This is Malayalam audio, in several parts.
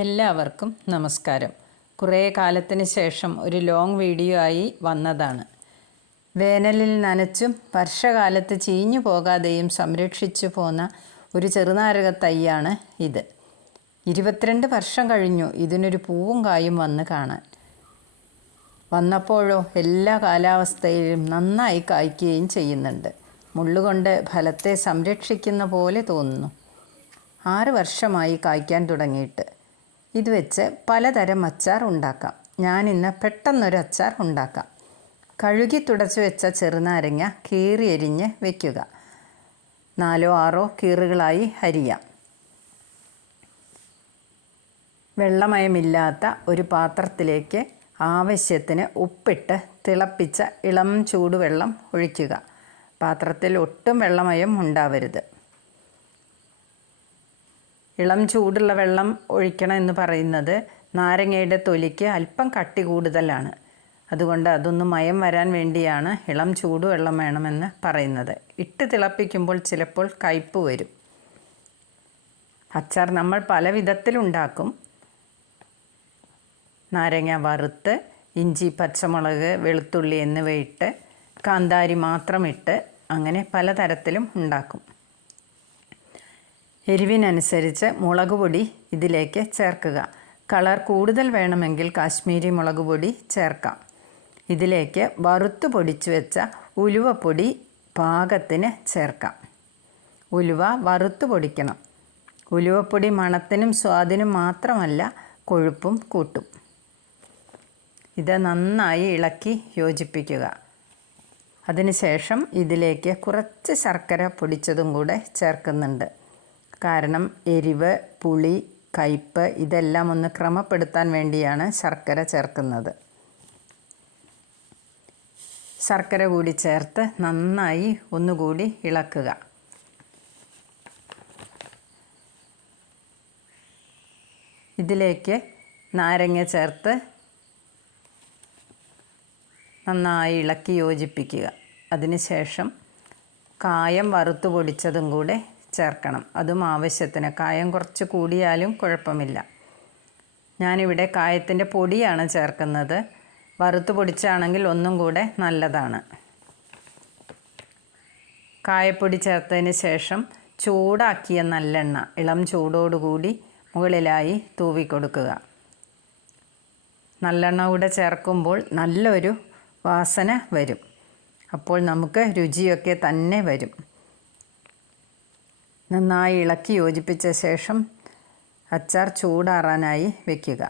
എല്ലാവർക്കും നമസ്കാരം. കുറേ കാലത്തിന് ശേഷം ഒരു ലോങ് വീഡിയോ ആയി വന്നതാണ്. വേനലിൽ നനച്ചും വർഷകാലത്ത് ചീഞ്ഞു പോകാതെയും സംരക്ഷിച്ചു പോന്ന ഒരു ചെറുനാരക തൈയാണ് ഇത്. 22 വർഷം കഴിഞ്ഞു ഇതിനൊരു പൂവും കായും വന്ന് കാണാൻ. വന്നപ്പോഴോ എല്ലാ കാലാവസ്ഥയിലും നന്നായി കായ്ക്കുകയും ചെയ്യുന്നുണ്ട്. മുള്ളുകൊണ്ട് ഫലത്തെ സംരക്ഷിക്കുന്ന പോലെ തോന്നുന്നു. 6 വർഷമായി കായ്ക്കാൻ തുടങ്ങിയിട്ട്. ഇത് വെച്ച് പലതരം അച്ചാർ ഉണ്ടാക്കാം. ഞാനിന്ന് പെട്ടെന്നൊരു അച്ചാർ ഉണ്ടാക്കാം. കഴുകി തുടച്ച് വെച്ച ചെറുനാരങ്ങ കീറി എരിഞ്ഞ് വയ്ക്കുക. 4-6 കീറുകളായി അരിയാം. വെള്ളമയമില്ലാത്ത ഒരു പാത്രത്തിലേക്ക് ആവശ്യത്തിന് ഉപ്പിട്ട് തിളപ്പിച്ച ഇളം ചൂടുവെള്ളം ഒഴിക്കുക. പാത്രത്തിൽ ഒട്ടും വെള്ളമയം ഉണ്ടാവരുത്. ഇളം ചൂടുള്ള വെള്ളം ഒഴിക്കണം എന്ന് പറയുന്നത് നാരങ്ങയുടെ തൊലിക്ക് അല്പം കട്ടി കൂടുതലാണ്. അതുകൊണ്ട് അതൊന്ന് മയം വരാൻ വേണ്ടിയാണ് ഇളം ചൂടുവെള്ളം വേണമെന്ന് പറയുന്നത്. ഇട്ട് തിളപ്പിക്കുമ്പോൾ ചിലപ്പോൾ കയ്പ്പ് വരും. അച്ചാർ നമ്മൾ പല വിധത്തിലുണ്ടാക്കും. നാരങ്ങ വറുത്ത്, ഇഞ്ചി, പച്ചമുളക്, വെളുത്തുള്ളി എന്നിവയിട്ട്, കാന്താരി മാത്രം ഇട്ട്, അങ്ങനെ പലതരത്തിലും ഉണ്ടാക്കും. എരിവിനനുസരിച്ച് മുളക് പൊടി ഇതിലേക്ക് ചേർക്കുക. കളർ കൂടുതൽ വേണമെങ്കിൽ കാശ്മീരി മുളക് പൊടി ചേർക്കാം. ഇതിലേക്ക് വറുത്ത് പൊടിച്ചു വെച്ച ഉലുവപ്പൊടി പാകത്തിന് ചേർക്കാം. ഉലുവ വറുത്ത് പൊടിക്കണം. ഉലുവപ്പൊടി മണത്തിനും സ്വാദിനും മാത്രമല്ല, കൊഴുപ്പും കൂട്ടും. ഇത് നന്നായി ഇളക്കി യോജിപ്പിക്കുക. അതിനുശേഷം ഇതിലേക്ക് കുറച്ച് ശർക്കര പൊടിച്ചതും കൂടെ ചേർക്കുന്നുണ്ട്. കാരണം എരിവ്, പുളി, കയ്പ്പ് ഇതെല്ലാം ഒന്ന് ക്രമപ്പെടുത്താൻ വേണ്ടിയാണ് ശർക്കര ചേർക്കുന്നത്. ശർക്കര കൂടി ചേർത്ത് നന്നായി ഒന്നുകൂടി ഇളക്കുക. ഇതിലേക്ക് നാരങ്ങ ചേർത്ത് നന്നായി ഇളക്കി യോജിപ്പിക്കുക. അതിനുശേഷം കായം വറുത്ത് പൊടിച്ചതും കൂടെ ചേർക്കണം. അതും ആവശ്യത്തിന്. കായം കുറച്ച് കൂടിയാലും കുഴപ്പമില്ല. ഞാനിവിടെ കായത്തിൻ്റെ പൊടിയാണ് ചേർക്കുന്നത്. വറുത്ത് പൊടിച്ചാണെങ്കിൽ ഒന്നും കൂടെ നല്ലതാണ്. കായപ്പൊടി ചേർത്തതിന് ശേഷം ചൂടാക്കിയ നല്ലെണ്ണ ഇളം ചൂടോടുകൂടി മുകളിലായി തൂവിക്കൊടുക്കുക. നല്ലെണ്ണ കൂടെ ചേർക്കുമ്പോൾ നല്ലൊരു വാസന വരും. അപ്പോൾ നമുക്ക് രുചിയൊക്കെ തന്നെ വരും. നന്നായി ഇളക്കി യോജിപ്പിച്ച ശേഷം അച്ചാർ ചൂടാറാനായി വയ്ക്കുക.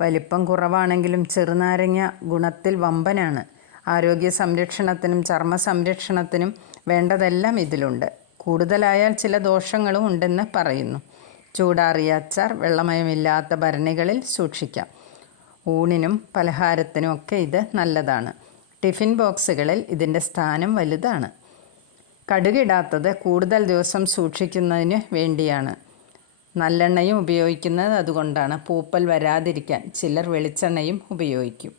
വലിപ്പം കുറവാണെങ്കിലും ചെറുനാരങ്ങ ഗുണത്തിൽ വമ്പനാണ്. ആരോഗ്യ സംരക്ഷണത്തിനും ചർമ്മ സംരക്ഷണത്തിനും വേണ്ടതെല്ലാം ഇതിലുണ്ട്. കൂടുതലായാൽ ചില ദോഷങ്ങളും ഉണ്ടെന്ന് പറയുന്നു. ചൂടാറിയ അച്ചാർ വെള്ളമയമില്ലാത്ത ഭരണികളിൽ സൂക്ഷിക്കാം. ഊണിനും പലഹാരത്തിനും ഒക്കെ ഇത് നല്ലതാണ്. ടിഫിൻ ബോക്സുകളിൽ ഇതിൻ്റെ സ്ഥാനം വലുതാണ്. കടുകിടാത്തത് കൂടുതൽ ദിവസം സൂക്ഷിക്കുന്നതിന് വേണ്ടിയാണ്. നല്ലെണ്ണയും ഉപയോഗിക്കുന്നത് അതുകൊണ്ടാണ്. പൂപ്പൽ വരാതിരിക്കാൻ ചിലർ വെളിച്ചെണ്ണയും ഉപയോഗിക്കും.